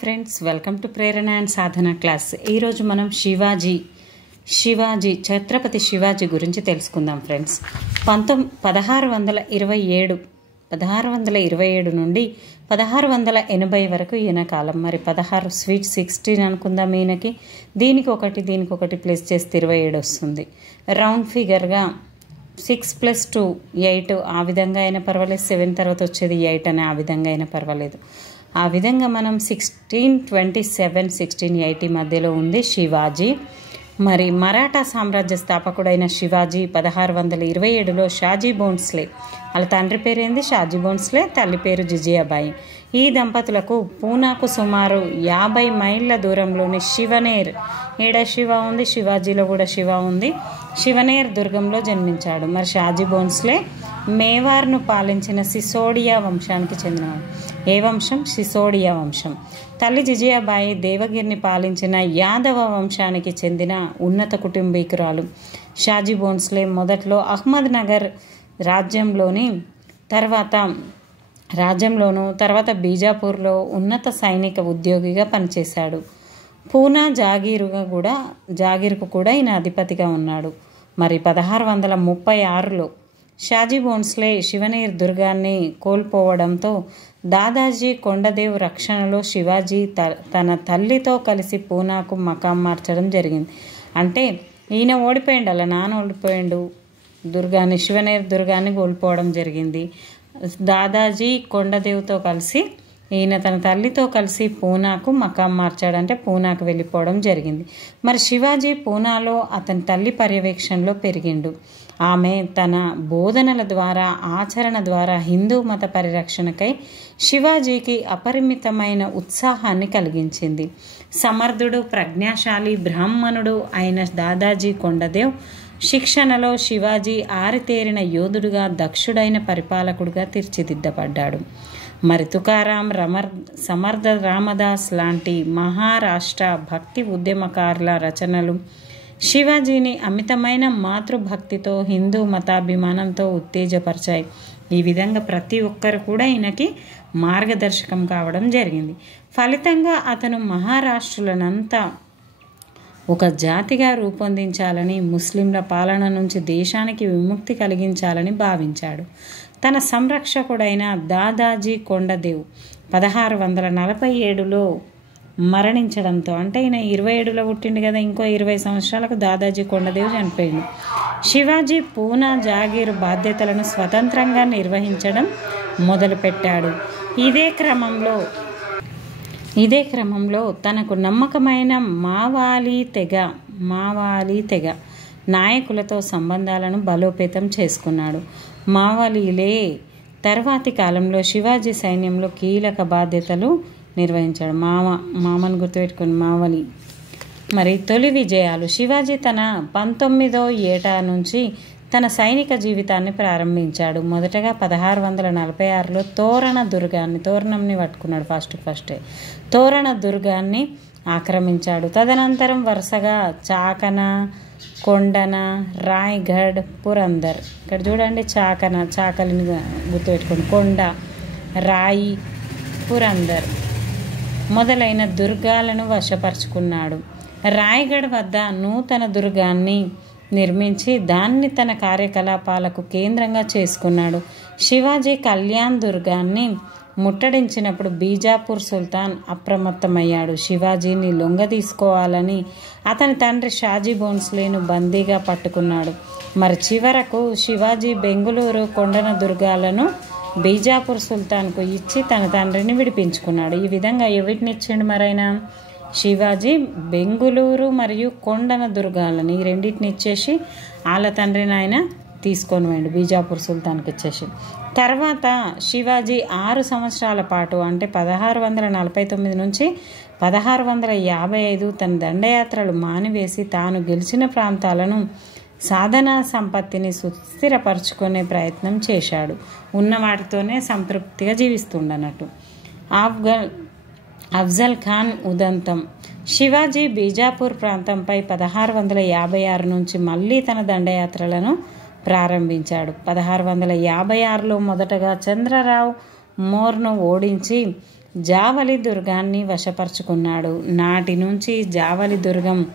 Friends, welcome to Prerana and Sadhana class. ఈరోజు మనం శివాజీ ఛత్రపతి శివాజీ గురించి తెలుసుకుందాం ఫ్రెండ్స్. 1627 నుండి 1680 వరకు ఈయన కాలం. మరి 16 అనుకుందాం ఈయనకి. దీనికి ఒకటి ప్లస్ చేస్తే 27 వస్తుంది. రౌండ్ ఫిగర్గా 6 + 2 8 ఆ విధంగా అయినా పర్వాలేదు. 7 తర్వాత వచ్చేది 8 అని ఆ విధంగా అయినా పర్వాలేదు. ఆ విధంగా మనం 1627 1680 మధ్యలో ఉంది శివాజీ. మరి మరాఠా సామ్రాజ్య స్థాపకుడైన శివాజీ 1627లో షాజీ భోంస్లే, వాళ్ళ తండ్రి పేరు ఏంది షాజీ భోంస్లే, తల్లి పేరు జిజియాబాయి. ఈ దంపతులకు పూనాకు సుమారు 50 మైళ్ళ దూరంలోని శివనేర్, ఈడ శివ ఉంది, శివాజీలో కూడా శివ ఉంది, శివనేర్ దుర్గంలో జన్మించాడు. మరి షాజీ భోంస్లే మేవార్ను పాలించిన సిసోడియా వంశానికి చెందినవాడు. ఏ వంశం? సిసోడియా వంశం. తల్లి జిజియాబాయి దేవగిరిని పాలించిన యాదవ వంశానికి చెందిన ఉన్నత కుటుంబీకురాలు. షాజీ భోంస్లే మొదట్లో అహ్మద్ నగర్ రాజ్యంలోను తర్వాత బీజాపూర్లో ఉన్నత సైనిక ఉద్యోగిగా పనిచేశాడు. పూనా జాగీరుకు కూడా ఈయన అధిపతిగా ఉన్నాడు. మరి 1636లో షాజీ భోంస్లే శివనేర్ దుర్గాన్ని కోల్పోవడంతో దాదాజీ కొండదేవ్ రక్షణలో శివాజీ తన తల్లితో కలిసి పూనాకు మకాం మార్చడం జరిగింది. అంటే ఈయన ఓడిపోయిండు, అలా నాన్న ఓడిపోయిండు, శివనేర్ దుర్గాన్ని కోల్పోవడం జరిగింది. దాదాజీ కొండదేవ్తో కలిసి ఈయన తన తల్లితో కలిసి పూనాకు మకాం మార్చాడంటే పూనాకు వెళ్ళిపోవడం జరిగింది. మరి శివాజీ పూనాలో అతని తల్లి పర్యవేక్షణలో పెరిగిండు. ఆమె తన బోధనల ద్వారా, ఆచరణ ద్వారా హిందూ మత పరిరక్షణకై శివాజీకి అపరిమితమైన ఉత్సాహాన్ని కలిగించింది. సమర్థుడు, ప్రజ్ఞాశాలి బ్రాహ్మణుడు అయిన దాదాజీ కొండదేవ్ శిక్షణలో శివాజీ ఆరితేరిన యోధుడుగా, దక్షుడైన పరిపాలకుడుగా తీర్చిదిద్దబడ్డాడు. మరి తుకారాం, సమర్థ రామదాస్ లాంటి మహారాష్ట్ర భక్తి ఉద్యమకారుల రచనలు శివాజీని అమితమైన మాతృభక్తితో, హిందూ మతాభిమానంతో ఉత్తేజపరిచాయి. ఈ విధంగా ప్రతి ఒక్కరు కూడా ఈయనకి మార్గదర్శకం కావడం జరిగింది. ఫలితంగా అతను మహారాష్ట్రులనంతా ఒక జాతిగా రూపొందించాలని, ముస్లింల పాలన నుంచి దేశానికి విముక్తి కలిగించాలని భావించాడు. తన సంరక్షకుడైన దాదాజీ కొండదేవ్ 1647లో మరణించడంతో, అంటే ఈయన 27లో పుట్టిండు కదా, ఇంకో 20 సంవత్సరాలకు దాదాజీ కొండదేవ్ చనిపోయింది. శివాజీ పూనా జాగీరు బాధ్యతలను స్వతంత్రంగా నిర్వహించడం మొదలుపెట్టాడు. ఇదే క్రమంలో తనకు నమ్మకమైన మావాలి తెగ నాయకులతో సంబంధాలను బలోపేతం చేసుకున్నాడు. మావాలీలే తర్వాతి కాలంలో శివాజీ సైన్యంలో కీలక బాధ్యతలు నిర్వహించాడు. మామను గుర్తుపెట్టుకుని మావలి. మరి తొలి విజయాలు. శివాజీ తన 19వ ఏట నుంచి తన సైనిక జీవితాన్ని ప్రారంభించాడు. మొదటగా 1646లో తోరణంని పట్టుకున్నాడు. ఫస్టే తోరణ దుర్గాన్ని ఆక్రమించాడు. తదనంతరం వరుసగా చాకన, కొండన, రాయ్గఢ్, పురందర్, ఇక్కడ చూడండి చాకలిని గుర్తుపెట్టుకోండి, కొండ, రాయి, పురందర్ మొదలైన దుర్గాలను వశపరుచుకున్నాడు. రాయ్గఢ్ వద్ద నూతన దుర్గాన్ని నిర్మించి దాన్ని తన కార్యకలాపాలకు కేంద్రంగా చేసుకున్నాడు. శివాజీ కళ్యాణ్ దుర్గాన్ని ముట్టడించినప్పుడు బీజాపూర్ సుల్తాన్ అప్రమత్తమయ్యాడు. శివాజీని లొంగదీసుకోవాలని అతని తండ్రి షాజీ భోంస్లేను బందీగా పట్టుకున్నాడు. మరి చివరకు శివాజీ బెంగుళూరు, కొండన దుర్గాలను బీజాపూర్ సుల్తాన్కు ఇచ్చి తన తండ్రిని విడిపించుకున్నాడు. ఈ విధంగా ఎవరిని ఇచ్చిండు మరైనా? శివాజీ బెంగుళూరు మరియు కొండన దుర్గాలను, ఈ రెండింటిని ఇచ్చేసి వాళ్ళ తండ్రిని ఆయన తీసుకొని పోయిండు, బీజాపూర్ సుల్తాన్కి ఇచ్చేసి. తర్వాత శివాజీ 6 సంవత్సరాల పాటు, అంటే 1649 నుంచి 1655 తన దండయాత్రలు మానివేసి తాను గెలిచిన ప్రాంతాలను, సాధనా సంపత్తిని సుస్థిరపరచుకునే ప్రయత్నం చేశాడు. ఉన్న వాటితోనే సంతృప్తిగా జీవిస్తుండన్నట్టు. అఫ్జల్ ఖాన్ ఉదంతం. శివాజీ బీజాపూర్ ప్రాంతంపై 1656 నుంచి మళ్ళీ తన దండయాత్రలను ప్రారంభించాడు. 1656లో మొదటగా చంద్రరావు మోర్ను ఓడించి జావలి దుర్గాన్ని వశపరుచుకున్నాడు. నాటి నుంచి జావలి దుర్గం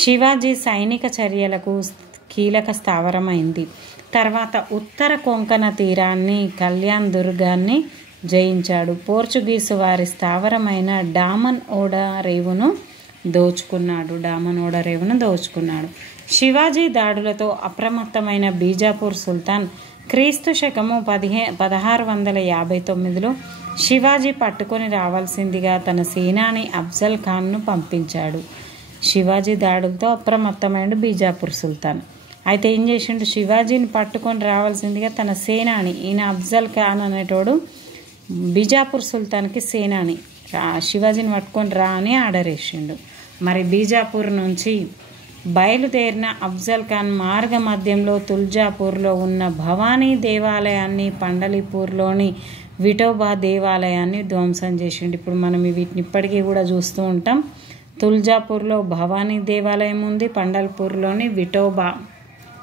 శివాజీ సైనిక చర్యలకు కీలక స్థావరమైంది. తర్వాత ఉత్తర కొంకణ తీరాన్ని కళ్యాణ్ దుర్గాన్ని జయించాడు. పోర్చుగీసు వారి స్థావరమైన డామన్ ఓడా రేవును దోచుకున్నాడు. శివాజీ దాడులతో అప్రమత్తమైన బీజాపూర్ సుల్తాన్ క్రీస్తు శకము 1659లో శివాజీ పట్టుకొని రావాల్సిందిగా తన సేనాని అఫ్జల్ ఖాన్ను పంపించాడు. శివాజీ దాడులతో అప్రమత్తమైన బీజాపూర్ సుల్తాన్ అయితే ఏం చేసిండు, శివాజీని పట్టుకొని రావాల్సిందిగా తన సేనాని, ఈయన అఫ్జల్ ఖాన్ అనేటోడు బీజాపూర్ సుల్తాన్కి సేనాని, శివాజీని పట్టుకొని రా అని ఆర్డర్ వేసిండు. మరి బీజాపూర్ నుంచి బయలుదేరిన అఫ్జల్ ఖాన్ మార్గ మధ్యంలో తుల్జాపూర్లో ఉన్న భవానీ దేవాలయాన్ని, పండలిపూర్లోని విఠోబా దేవాలయాన్ని ధ్వంసం చేసిండు. ఇప్పుడు మనం వీటిని ఇప్పటికీ కూడా చూస్తూ ఉంటాం. తుల్జాపూర్లో భవానీ దేవాలయం ఉంది, పండల్పూర్లోని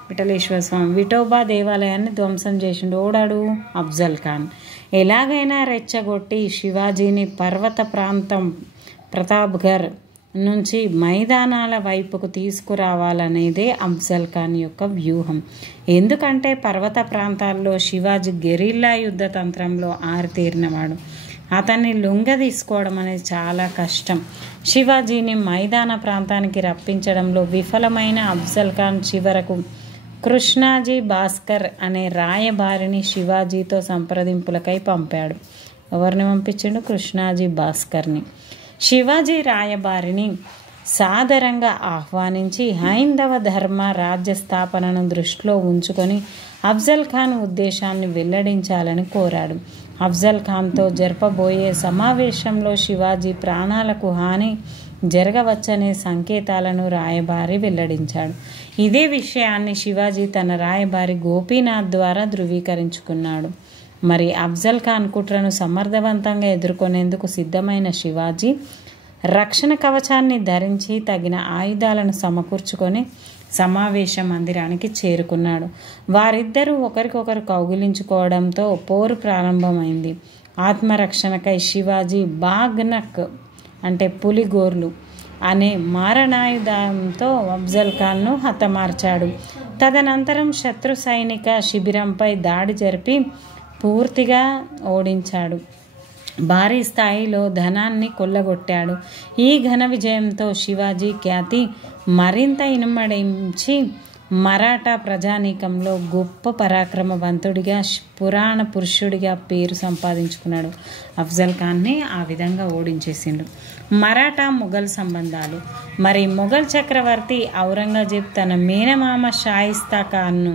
విఠలేశ్వర స్వామి విఠోబా దేవాలయాన్ని ధ్వంసం చేసిండు. ఓడాడు అఫ్జల్ ఖాన్. ఎలాగైనా రెచ్చగొట్టి శివాజీని పర్వత ప్రాంతం ప్రతాప్గర్ నుంచి మైదానాల వైపుకు తీసుకురావాలనేదే అఫ్జల్ ఖాన్ యొక్క వ్యూహం. ఎందుకంటే పర్వత ప్రాంతాల్లో శివాజీ గెరిల్లా యుద్ధ తంత్రంలో ఆరితేరినవాడు. అతన్ని లొంగదీసుకోవడం అనేది చాలా కష్టం. శివాజీని మైదాన ప్రాంతానికి రప్పించడంలో విఫలమైన అఫ్జల్ ఖాన్ చివరకు కృష్ణాజీ భాస్కర్ అనే రాయబారిని శివాజీతో సంప్రదింపులకై పంపాడు. ఎవరిని పంపించాడు? కృష్ణాజీ భాస్కర్ని. శివాజీ రాయబారిని సాదరంగా ఆహ్వానించి హైందవ ధర్మ రాజ్య స్థాపనను దృష్టిలో ఉంచుకొని అఫ్జల్ ఖాన్ ఉద్దేశాన్ని వెల్లడించాలని కోరాడు. అఫ్జల్ ఖాన్తో జరపబోయే సమావేశంలో శివాజీ ప్రాణాలకు హాని జరగవచ్చనే సంకేతాలను రాయబారి వెల్లడించాడు. ఇదే విషయాన్ని శివాజీ తన రాయబారి గోపీనాథ్ ద్వారా ధృవీకరించుకున్నాడు. మరి అఫ్జల్ ఖాన్ కుట్రను సమర్థవంతంగా ఎదుర్కొనేందుకు సిద్ధమైన శివాజీ రక్షణ కవచాన్ని ధరించి తగిన ఆయుధాలను సమకూర్చుకొని సమావేశ మందిరానికి చేరుకున్నాడు. వారిద్దరూ ఒకరికొకరు కౌగిలించుకోవడంతో పోరు ప్రారంభమైంది. ఆత్మరక్షణకై శివాజీ బాగ్నక్ అంటే పులిగోర్లు అనే మారణాయుధంతో అఫ్జల్ ఖాన్ను హతమార్చాడు. తదనంతరం శత్రు సైనిక శిబిరంపై దాడి జరిపి పూర్తిగా ఓడించాడు. భారీ స్థాయిలో ధనాన్ని కొల్లగొట్టాడు. ఈ ఘన విజయంతో శివాజీ ఖ్యాతి మరింత ఇనుమడించి మరాఠా ప్రజానీకంలో గొప్ప పరాక్రమవంతుడిగా, పురాణ పురుషుడిగా పేరు సంపాదించుకున్నాడు. అఫ్జల్ ఖాన్ని ఆ విధంగా ఓడించేసిండు. మరాఠా మొఘల్ సంబంధాలు. మరి మొఘల్ చక్రవర్తి ఔరంగజేబ్ తన మేనమామ షాయిస్తా ఖాన్ను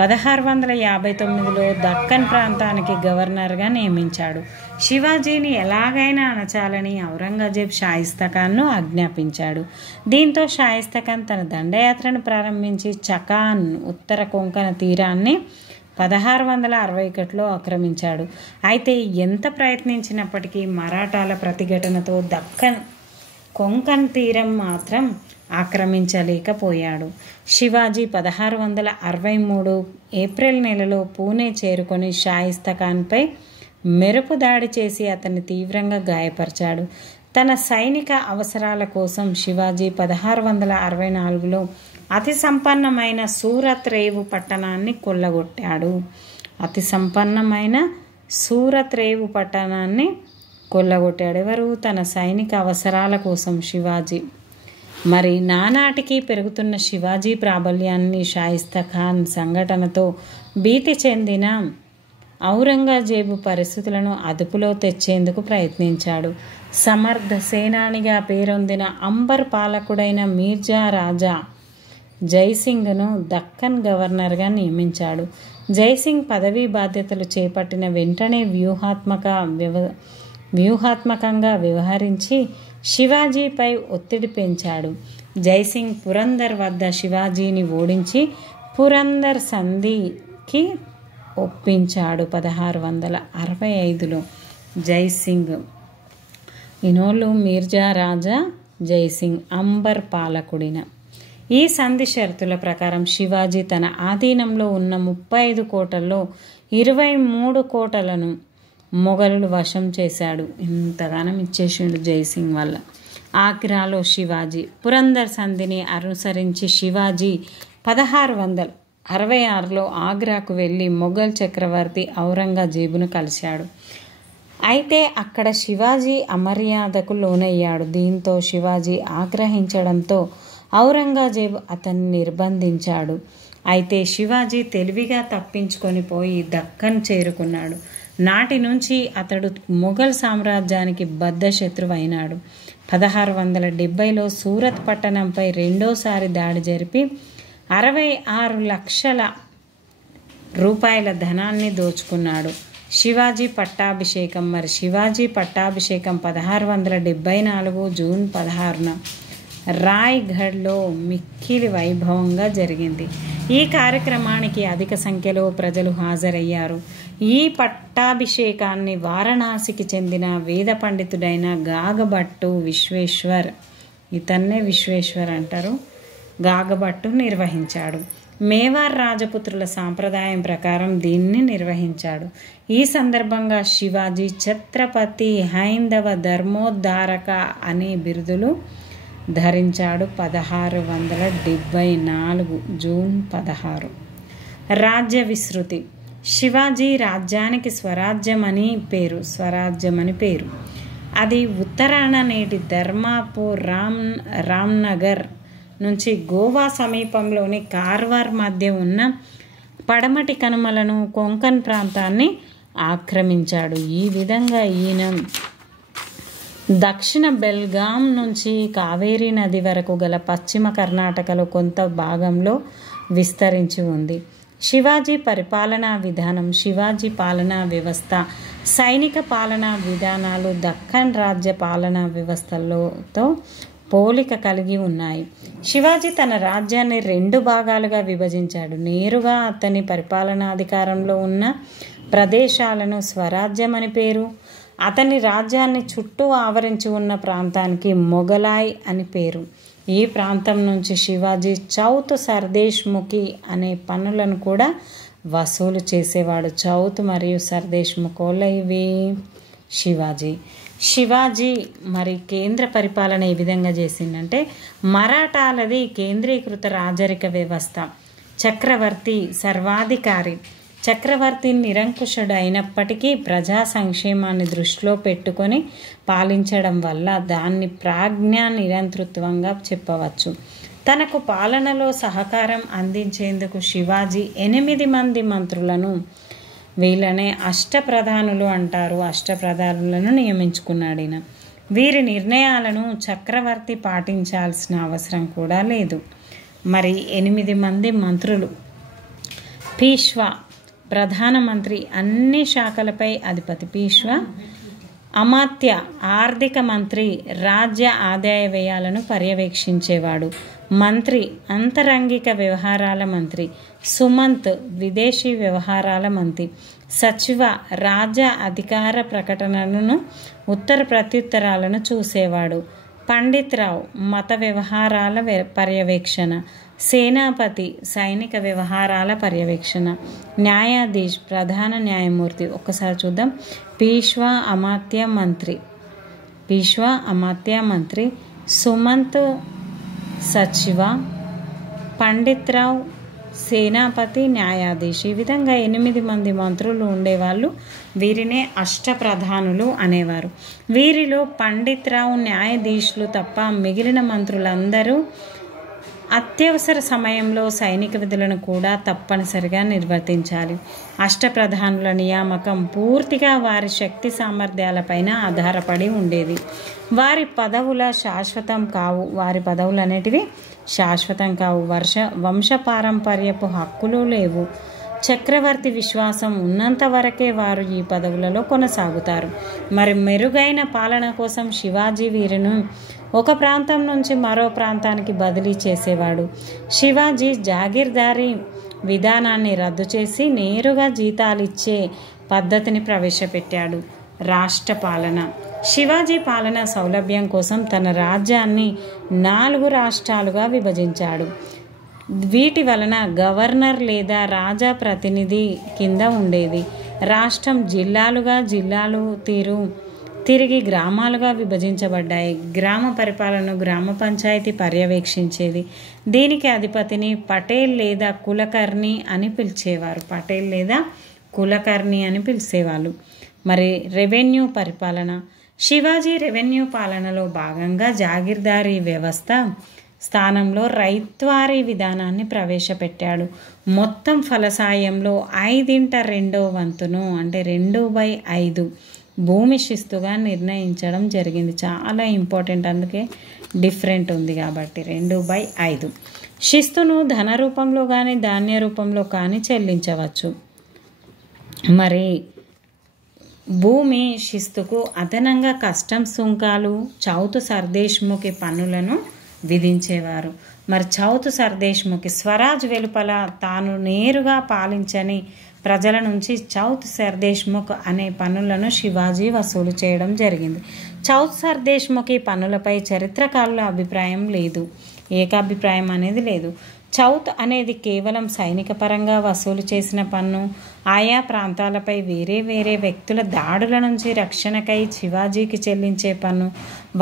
1659లో దక్కన్ ప్రాంతానికి గవర్నర్గా నియమించాడు. శివాజీని ఎలాగైనా అణచాలని ఔరంగజేబ్ షాయిస్తా ఖాన్ను ఆజ్ఞాపించాడు. దీంతో షాయిస్తా ఖాన్ తన దండయాత్రను ప్రారంభించి చకాన్ ఉత్తర కొంకణ తీరాన్ని 1661లో ఆక్రమించాడు. అయితే ఎంత ప్రయత్నించినప్పటికీ మరాఠాల ప్రతిఘటనతో కొంకణ్ తీరం మాత్రం ఆక్రమించలేకపోయాడు. శివాజీ 1663 ఏప్రిల్ నెలలో పూణే చేరుకొని షాయిస్తా ఖాన్పై మెరుపు దాడి చేసి అతన్ని తీవ్రంగా గాయపరిచాడు. తన సైనిక అవసరాల కోసం శివాజీ 1664లో అతి సంపన్నమైన సూరత్ రేవు పట్టణాన్ని కొల్లగొట్టాడు. ఎవరు? తన సైనిక అవసరాల కోసం శివాజీ. మరి నానాటికి పెరుగుతున్న శివాజీ ప్రాబల్యాన్ని షాయిస్తా ఖాన్ సంఘటనతో భీతి చెందిన ఔరంగజేబు పరిస్థితులను అదుపులో తెచ్చేందుకు ప్రయత్నించాడు. సమర్థ సేనానిగా పేరొందిన అంబర్ పాలకుడైన మీర్జా రాజా జైసింగ్ను దక్కన్ గవర్నర్గా నియమించాడు. జైసింగ్ పదవీ బాధ్యతలు చేపట్టిన వెంటనే వ్యూహాత్మకంగా వ్యవహరించి శివాజీపై ఒత్తిడి పెంచాడు. జైసింగ్ పురందర్ వద్ద శివాజీని ఓడించి పురందర్ సంధికి ఒప్పించాడు. 1665లో జైసింగ్ ఇనోళ్ళు మీర్జా రాజా జైసింగ్ అంబర్ పాలకుడిన. ఈ సంధి షరతుల ప్రకారం శివాజీ తన ఆధీనంలో ఉన్న 35 కోటల్లో 23 కోటలను మొఘలులు వశం చేశాడు. ఇంతగానం ఇచ్చేసిండు జైసింగ్ వల్ల. ఆగ్రాలో శివాజీ. పురందర్ సంధిని అనుసరించి శివాజీ 1666లో ఆగ్రాకు వెళ్ళి మొఘల్ చక్రవర్తి ఔరంగజేబును కలిశాడు. అయితే అక్కడ శివాజీ అమర్యాదకు లోనయ్యాడు. దీంతో శివాజీ ఆగ్రహించడంతో ఔరంగజేబు అతన్ని నిర్బంధించాడు. అయితే శివాజీ తెలివిగా తప్పించుకొని పోయి దక్కన్ చేరుకున్నాడు. నాటి నుంచి అతడు మొఘల్ సామ్రాజ్యానికి బద్ధశత్రువు అయినాడు. 1670లో సూరత్ పట్టణంపై రెండోసారి దాడి జరిపి 66 లక్షల రూపాయల ధనాన్ని దోచుకున్నాడు. శివాజీ పట్టాభిషేకం. శివాజీ పట్టాభిషేకం 1674 జూన్ 16న రాయ్గఢ్లో మిక్కిలి వైభవంగా జరిగింది. ఈ కార్యక్రమానికి అధిక సంఖ్యలో ప్రజలు హాజరయ్యారు. ఈ పట్టాభిషేకాన్ని వారణాసికి చెందిన వేద పండితుడైన గాగభట్టు విశ్వేశ్వర్, ఇతన్నే విశ్వేశ్వర్ అంటారు, గాగభట్టు నిర్వహించాడు. మేవార్ రాజపుత్రుల సాంప్రదాయం ప్రకారం దీన్ని నిర్వహించాడు. ఈ సందర్భంగా శివాజీ ఛత్రపతి హైందవ ధర్మోద్ధారక అనే బిరుదులు ధరించాడు. 1674 జూన్ 16. రాజ్య విస్తృతి. శివాజీ రాజ్యానికి స్వరాజ్యమని పేరు. అది ఉత్తరాన నేటి ధర్మాపూర్ రామ్నగర్ నుంచి గోవా సమీపంలోని కార్వార్ మధ్య ఉన్న పడమటి కనుమలను కొంకన్ ప్రాంతాన్ని ఆక్రమించాడు. ఈ విధంగా ఈయన దక్షిణ బెల్గాం నుంచి కావేరీ నది వరకు గల పశ్చిమ కర్ణాటకలో కొంత భాగంలో విస్తరించి ఉంది. శివాజీ పరిపాలనా విధానం. శివాజీ పాలనా వ్యవస్థ, సైనిక పాలనా విధానాలు దక్కన్ రాజ్య పాలనా వ్యవస్థలతో పోలిక కలిగి ఉన్నాయి. శివాజీ తన రాజ్యాన్ని 2 భాగాలుగా విభజించాడు. నేరుగా అతని పరిపాలనాధికారంలో ఉన్న ప్రదేశాలను స్వరాజ్యం అని పేరు. అతని రాజ్యాన్ని చుట్టూ ఆవరించి ఉన్న ప్రాంతానికి మొఘలాయ్ అని పేరు. ఈ ప్రాంతం నుంచి శివాజీ చౌత్ సర్దేశ్ముఖి అనే పన్నులను కూడా వసూలు చేసేవాడు. చౌత్ మరియు సర్దేశ్ముఖోళ్ళ ఇవి. శివాజీ మరి కేంద్ర పరిపాలన ఏ విధంగా చేసిందంటే, మరాఠాలది కేంద్రీకృత రాజరిక వ్యవస్థ. చక్రవర్తి సర్వాధికారి. చక్రవర్తి నిరంకుశుడు అయినప్పటికీ ప్రజా సంక్షేమాన్ని దృష్టిలో పెట్టుకొని పాలించడం వల్ల దాన్ని ప్రాజ్ఞా నిరంతృత్వంగా చెప్పవచ్చు. తనకు పాలనలో సహకారం అందించేందుకు శివాజీ 8 మంది మంత్రులను, వీళ్ళనే అష్టప్రధానులు అంటారు, అష్టప్రధానులను నియమించుకున్నాడు ఈయన. వీరి నిర్ణయాలను చక్రవర్తి పాటించాల్సిన అవసరం కూడా లేదు. మరి 8 మంది మంత్రులు. పీష్వా ప్రధానమంత్రి, అన్ని శాఖలపై అధిపతి. పీష్వా. అమాత్య ఆర్థిక మంత్రి, రాజ్య ఆదాయ వ్యయాలను పర్యవేక్షించేవాడు. మంత్రి అంతరంగిక వ్యవహారాల మంత్రి. సుమంత్ విదేశీ వ్యవహారాల మంత్రి. సచివ రాజ్య అధికార ప్రకటనలను, ఉత్తర ప్రత్యుత్తరాలను చూసేవాడు. పండిత్ రావు మత వ్యవహారాల పర్యవేక్షణ. సేనాపతి సైనిక వ్యవహారాల పర్యవేక్షణ. న్యాయాధీష్ ప్రధాన న్యాయమూర్తి. ఒక్కసారి చూద్దాం. పీష్వా అమాత్య మంత్రి, సుమంత్ సచివ, పండిత్ రావు సేనాపతి, న్యాయాధీష్. ఈ విధంగా 8 మంది మంత్రులు ఉండేవాళ్ళు. వీరినే అష్టప్రధానులు అనేవారు. వీరిలో పండిత్ రావు, న్యాయాధీశులు తప్ప మిగిలిన మంత్రులందరూ అత్యవసర సమయంలో సైనిక విధులను కూడా తప్పనిసరిగా నిర్వర్తించాలి. అష్టప్రధానుల నియామకం పూర్తిగా వారి శక్తి సామర్థ్యాలపైన ఆధారపడి ఉండేది. వారి పదవులు అనేటివి శాశ్వతం కావు. వంశపారంపర్యపు హక్కులు లేవు. చక్రవర్తి విశ్వాసం ఉన్నంత వరకే వారు ఈ పదవులలో కొనసాగుతారు. మరి మెరుగైన పాలన కోసం శివాజీ వీరిని ఒక ప్రాంతం నుంచి మరో ప్రాంతానికి బదిలీ చేసేవాడు. శివాజీ జాగీర్దారీ విధానాన్ని రద్దు చేసి నేరుగా జీతాలిచ్చే పద్ధతిని ప్రవేశపెట్టాడు. రాష్ట్ర పాలన. శివాజీ పాలన సౌలభ్యం కోసం తన రాజ్యాన్ని 4 రాష్ట్రాలుగా విభజించాడు. వీటి వలన గవర్నర్ లేదా రాజా ప్రతినిధి కింద ఉండేది. రాష్ట్రం జిల్లాలు తిరిగి గ్రామాలుగా విభజించబడ్డాయి. గ్రామ పరిపాలన గ్రామ పంచాయతీ పర్యవేక్షించేది. దీనికి అధిపతిని పటేల్ లేదా కులకర్ణి అని పిలిచేవాళ్ళు. మరి రెవెన్యూ పరిపాలన. శివాజీ రెవెన్యూ పాలనలో భాగంగా జాగీర్దారీ వ్యవస్థ స్థానంలో రైత్వారీ విధానాన్ని ప్రవేశపెట్టాడు. మొత్తం ఫలసాయంలో 2/5 అంటే 2/5 భూమి శిస్తుగా నిర్ణయించడం జరిగింది. చాలా ఇంపార్టెంట్, అందుకే డిఫరెంట్ ఉంది కాబట్టి 2/5. శిస్తును ధన రూపంలో కానీ ధాన్య రూపంలో కానీ చెల్లించవచ్చు. మరి భూమి శిస్తుకు అదనంగా కస్టమ్స్ సుంకాలు, చౌత్ సర్దేశ్ముఖి పన్నులను విధించేవారు. మరి చౌత్ సర్దేశ్ముఖి స్వరాజ్ వెలుపల తాను నేరుగా పాలించని ప్రజల నుంచి చౌత్ సర్దేశ్ముఖ్ అనే పన్నులను శివాజీ వసూలు చేయడం జరిగింది. చౌత్ సర్దేశ్ముఖి పన్నులపై చరిత్రకారుల అభిప్రాయం లేదు, ఏకాభిప్రాయం అనేది లేదు. చౌత్ అనేది కేవలం సైనిక పరంగా వసూలు చేసిన పన్ను. ఆయా ప్రాంతాలపై వేరే వ్యక్తుల దాడుల నుంచి రక్షణకై శివాజీకి చెల్లించే పన్ను.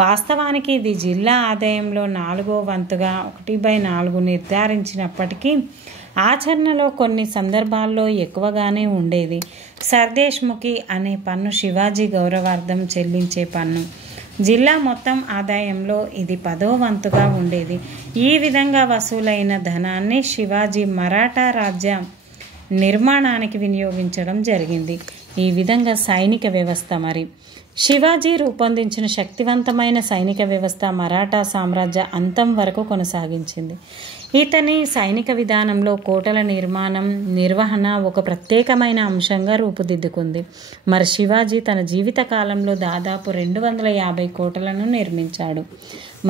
వాస్తవానికి ఇది జిల్లా ఆదాయంలో 4వ వంతుగా 1/4 నిర్ధారించినప్పటికీ ఆచరణలో కొన్ని సందర్భాల్లో ఎక్కువగానే ఉండేది. సర్దేశ్ముఖి అనే పన్ను శివాజీ గౌరవార్థం చెల్లించే పన్ను. జిల్లా మొత్తం ఆదాయంలో ఇది 10వ వంతుగా ఉండేది. ఈ విధంగా వసూలైన ధనాన్ని శివాజీ మరాఠా రాజ్య నిర్మాణానికి వినియోగించడం జరిగింది. ఈ విధంగా సైనిక వ్యవస్థ. మరి శివాజీ రూపొందించిన శక్తివంతమైన సైనిక వ్యవస్థ మరాఠా సామ్రాజ్య అంతం వరకు కొనసాగించింది. ఇతని సైనిక విధానంలో కోటల నిర్వహణ ఒక ప్రత్యేకమైన అంశంగా రూపుదిద్దుకుంది. మరి శివాజీ తన జీవిత కాలంలో దాదాపు 250 కోటలను నిర్మించాడు.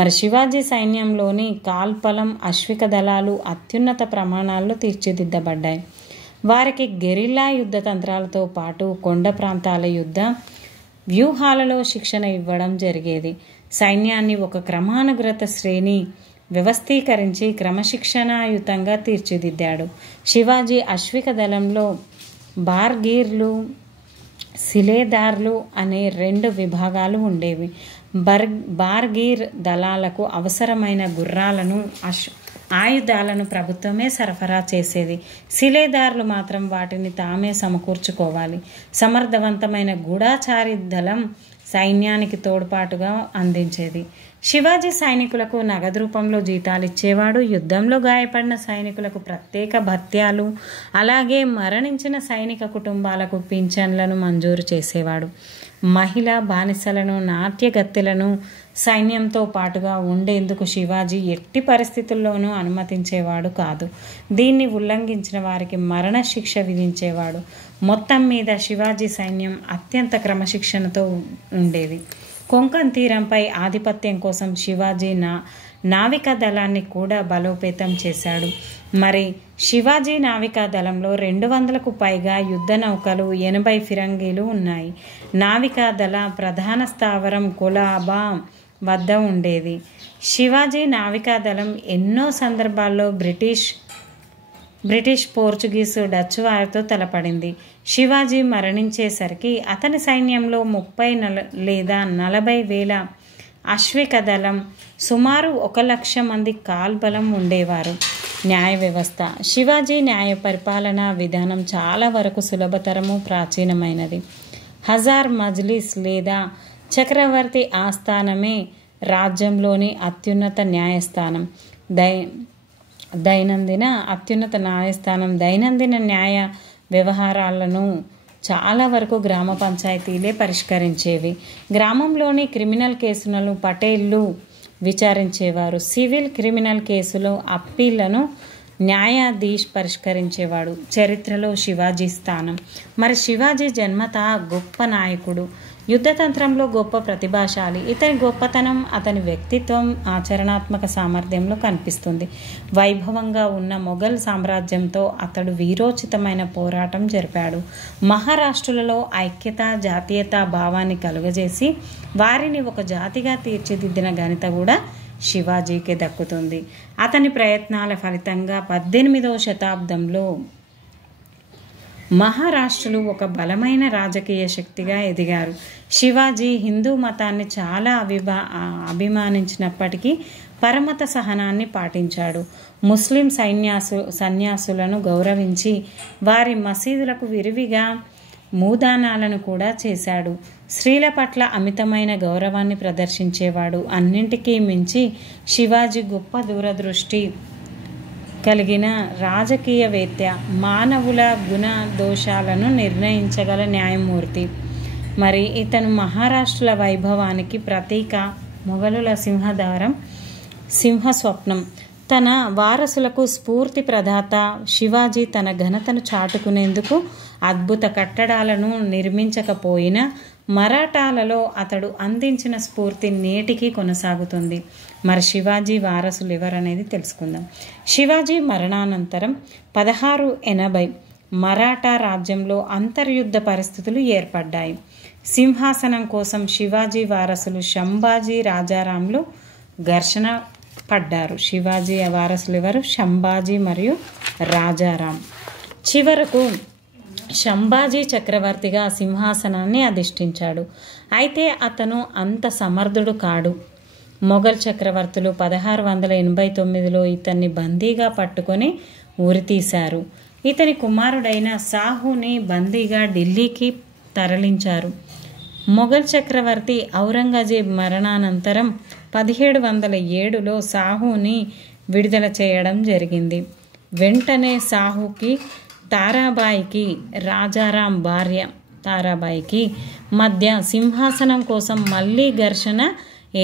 మరి శివాజీ సైన్యంలోని కాల్పలం, అశ్విక దళాలు అత్యున్నత ప్రమాణాల్లో తీర్చిదిద్దబడ్డాయి. వారికి గెరిల్లా యుద్ధ తంత్రాలతో పాటు కొండ ప్రాంతాల యుద్ధ వ్యూహాలలో శిక్షణ ఇవ్వడం జరిగేది. సైన్యాన్ని ఒక క్రమానుగత శ్రేణి వ్యవస్థీకరించి క్రమశిక్షణాయుతంగా తీర్చిదిద్దాడు. శివాజీ అశ్విక దళంలో బార్గీర్లు, సిలేదార్లు అనే 2 విభాగాలు ఉండేవి. బార్గీర్ దళాలకు అవసరమైన గుర్రాలను, ఆయుధాలను ప్రభుత్వమే సరఫరా చేసేది. సిలేదార్లు మాత్రం వాటిని తామే సమకూర్చుకోవాలి. సమర్థవంతమైన గూఢాచారి దళం సైన్యానికి తోడ్పాటుగా అందించేది. శివాజీ సైనికులకు నగదు రూపంలో జీతాలు ఇచ్చేవాడు. యుద్ధంలో గాయపడిన సైనికులకు ప్రత్యేక భత్యాలు, అలాగే మరణించిన సైనిక కుటుంబాలకు పింఛన్లను మంజూరు చేసేవాడు. మహిళా బానిసలను, నాట్యగత్తెలను సైన్యంతో పాటుగా ఉండేందుకు శివాజీ ఎట్టి పరిస్థితుల్లోనూ అనుమతించేవాడు కాదు. దీన్ని ఉల్లంఘించిన వారికి మరణశిక్ష విధించేవాడు. మొత్తం మీద శివాజీ సైన్యం అత్యంత క్రమశిక్షణతో ఉండేది. కొంకణ్ తీరంపై ఆధిపత్యం కోసం శివాజీ నావికా దళాన్ని కూడా బలోపేతం చేశాడు. మరి శివాజీ నావికా దళంలో 200కు పైగా యుద్ధ నౌకలు, 80 ఫిరంగీలు ఉన్నాయి. నావికా దళ ప్రధాన స్థావరం కొలాబా వద్ద ఉండేది. శివాజీ నావికా దళం ఎన్నో సందర్భాల్లో బ్రిటిష్, పోర్చుగీసు, డచ్ వారితో తలపడింది. శివాజీ మరణించేసరికి అతని సైన్యంలో 30 లేదా 40 వేల అశ్విక దళం, సుమారు 1,00,000 మంది కాల్బలం ఉండేవారు. న్యాయ వ్యవస్థ. శివాజీ న్యాయ పరిపాలనా విధానం చాలా వరకు సులభతరము, ప్రాచీనమైనది. హజార్ మజ్లిస్ లేదా చక్రవర్తి ఆస్థానమే రాజ్యంలోని అత్యున్నత న్యాయస్థానం. దైనందిన న్యాయ వ్యవహారాలను చాలా వరకు గ్రామ పంచాయతీలే పరిష్కరించేవి. గ్రామంలోని క్రిమినల్ కేసులను పటేళ్లు విచారించేవారు. సివిల్, క్రిమినల్ కేసులో అప్పీళ్లను న్యాయాధీష్ పరిష్కరించేవాడు. చరిత్రలో శివాజీ స్థానం. మరి శివాజీ జన్మత గొప్ప నాయకుడు, యుద్ధతంత్రంలో గొప్ప ప్రతిభాశాలి. ఇతని గొప్పతనం అతని వ్యక్తిత్వం, ఆచరణాత్మక సామర్థ్యంలో కనిపిస్తుంది. వైభవంగా ఉన్న మొఘల్ సామ్రాజ్యంతో అతడు వీరోచితమైన పోరాటం జరిపాడు. మహారాష్ట్రులలో ఐక్యత, జాతీయత భావాన్ని కలుగజేసి వారిని ఒక జాతిగా తీర్చిదిద్దిన ఘనత కూడా శివాజీకే దక్కుతుంది. అతని ప్రయత్నాల ఫలితంగా 18వ శతాబ్దంలో మహారాష్ట్రులు ఒక బలమైన రాజకీయ శక్తిగా ఎదిగారు. శివాజీ హిందూ మతాన్ని చాలా అభిమానించినప్పటికీ పరమత సహనాన్ని పాటించాడు. ముస్లిం సన్యాసులను గౌరవించి వారి మసీదులకు విరివిగా మూదానాలను కూడా చేశాడు. స్త్రీల పట్ల అమితమైన గౌరవాన్ని ప్రదర్శించేవాడు. అన్నింటికీ మించి శివాజీ గొప్ప దూరదృష్టి కలిగిన రాజకీయవేత్త, మానవుల గుణ దోషాలను నిర్ణయించగల న్యాయమూర్తి. మరి ఇతను మహారాష్ట్రుల వైభవానికి ప్రతీక. మొఘలుల సింహద్వారం, సింహస్వప్నం. తన వారసులకు స్ఫూర్తి ప్రదాత శివాజీ తన ఘనతను చాటుకునేందుకు అద్భుత కట్టడాలను నిర్మించకపోయినా మరాఠాలలో అతడు అందించిన స్ఫూర్తి నేటికి కొనసాగుతుంది. మరి శివాజీ వారసులు ఎవరనేది తెలుసుకుందాం. శివాజీ మరణానంతరం 1680 మరాఠా రాజ్యంలో అంతర్యుద్ధ పరిస్థితులు ఏర్పడ్డాయి. సింహాసనం కోసం శివాజీ వారసులు శంభాజీ రాజారాంలు ఘర్షణ పడ్డారు. శివాజీ వారసులు ఎవరు? శంభాజీ మరియు రాజారాం. చివరకు శంభాజీ చక్రవర్తిగా సింహాసనాన్ని అధిష్ఠించాడు. అయితే అతను అంత సమర్థుడు కాడు. మొఘల్ చక్రవర్తులు 1689లో ఇతన్ని బందీగా పట్టుకొని ఉరితీశారు. ఇతని కుమారుడైన సాహుని బందీగా ఢిల్లీకి తరలించారు. మొఘల్ చక్రవర్తి ఔరంగజేబ్ మరణానంతరం 1707లో సాహుని విడుదల చేయడం జరిగింది. వెంటనే సాహుకి తారాబాయికి, రాజారాం భార్య తారాబాయికి మధ్య సింహాసనం కోసం మళ్ళీ ఘర్షణ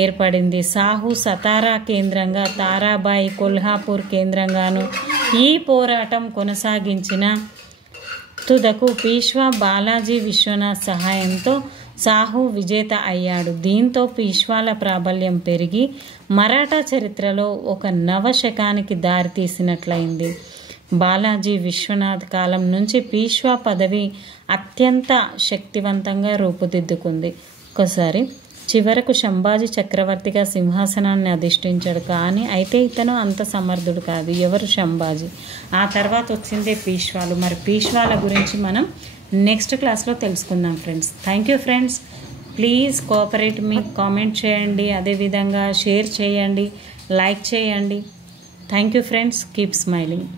ఏర్పడింది. సాహు సతారా కేంద్రంగా, తారాబాయి కొల్హాపూర్ కేంద్రంగాను ఈ పోరాటం కొనసాగించిన తుదకు పీష్వా బాలాజీ విశ్వనాథ్ సహాయంతో సాహు విజేత అయ్యాడు. దీంతో పీష్వాల ప్రాబల్యం పెరిగి మరాఠా చరిత్రలో ఒక నవశకానికి దారితీసినట్లయింది. బాలాజీ విశ్వనాథ్ కాలం నుంచి పీష్వా పదవి అత్యంత శక్తివంతంగా రూపుదిద్దుకుంది. ఒకసారి చివరకు శంభాజీ చక్రవర్తిగా సింహాసనాన్ని అధిష్ఠించాడు. కానీ అయితే ఇతను అంత సమర్థుడు కాదు. ఎవరు? శంభాజీ. ఆ తర్వాత వచ్చిందే పీష్వాలు. మరి పీష్వాల గురించి మనం నెక్స్ట్ క్లాస్లో తెలుసుకుందాం friends. Thank you friends. Please cooperate me, comment చేయండి, అదేవిధంగా షేర్ చేయండి, లైక్ చేయండి. Thank you friends. Keep smiling.